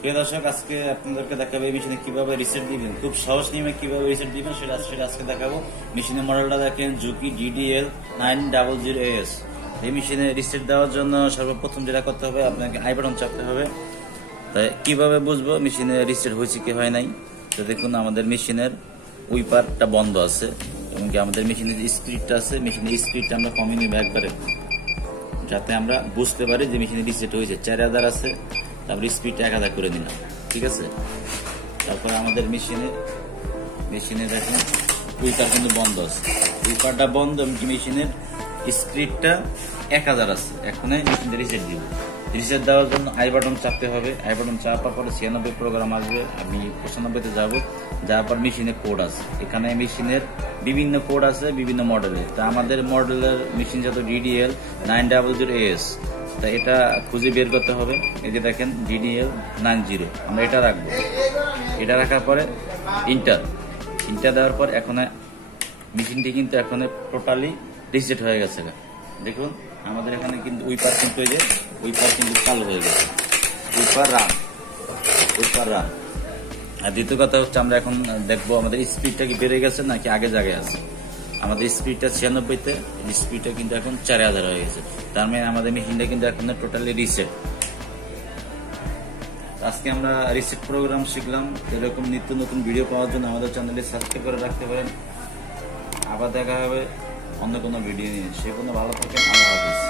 প্রিয় দর্শক, আজকে আপনাদেরকে দেখাবো এই মেশিনে কিভাবে রিসেট দিবেন, খুব সহজ নিয়মে কিভাবে রিসেট দিবেন সেটা আজকে দেখাবো। মেশিনের মডেলটা দেখেন জুকি DDL900AS। এই মেশিনে রিসেট দেওয়ার জন্য সর্বপ্রথম যেটা করতে হবে, আপনাকে আই বাটন চাপতে হবে। তাই কিভাবে বুঝবো মেশিনে রিসেট হয়েছে কি হয় নাই? তো দেখুন, আমাদের মেশিনের উইপারটা বন্ধ আছে এবং কি আমাদের মেশিনের স্পিডটা আছে, মেশিনের স্পিডটা আমরা কমিয়ে নিব একবারে, যাতে আমরা বুঝতে পারি যে মেশিনে রিসেট হয়েছে। 4000 আছে, তারপরে স্পিডটা 1000 করে দিলাম, ঠিক আছে। তারপরে আমাদের মেশিনে দেখেন উইপার কিন্তু বন্ধ আছে, উইপারটা বন্ধ এবং মেশিনের স্পিডটা 1000 আছে। এখন মেশিনটা রিসেট দিব। রিসেট দেওয়ার জন্য আই বাটন চাপতে হবে। আই বাটন চাপার পরে 96 প্রোগ্রাম আসবে, আমি 95-তে যাবো। যাওয়ার পর মেশিনে কোড আছে, এখানে মেশিনের বিভিন্ন কোড আছে বিভিন্ন মডেলের। তা আমাদের মডেলের মেশিন যত DDL900AS, তা এটা খুঁজে বের করতে হবে। এই যে দেখেন DDL90, আমরা এটা রাখবো। এটা রাখার পরে ইন্টার দেওয়ার পর এখন মেশিনটি কিন্তু এখন টোটালি রিসেট হয়ে গেছে। দেখুন আমাদের এখানে কিন্তু উইপার কিন্তু চালু হয়ে গেছে, উইপার রান। আর দ্বিতীয় কথা হচ্ছে, আমরা এখন দেখবো আমাদের স্পিডটা কি বেড়ে গেছে নাকি আগে জায়গায় আছে। আমাদের স্পিডটা 96-তে, স্পিডটা কিন্তু এখন 4000 হয়ে গেছে। তার মানে আমাদের মেশিনটা কিন্তু এখন টোটালি রিসেট। আজকে আমরা রিসেট প্রোগ্রাম শিখলাম। এরকম নিত্য নতুন ভিডিও পাওয়ার জন্য আমাদের চ্যানেলে সাবস্ক্রাইব করে রাখতে পারেন। আবার দেখা হবে অন্য কোনো ভিডিও নিয়ে। সে কোনো ভালো থাকেন, আল্লাহ হাফেজ।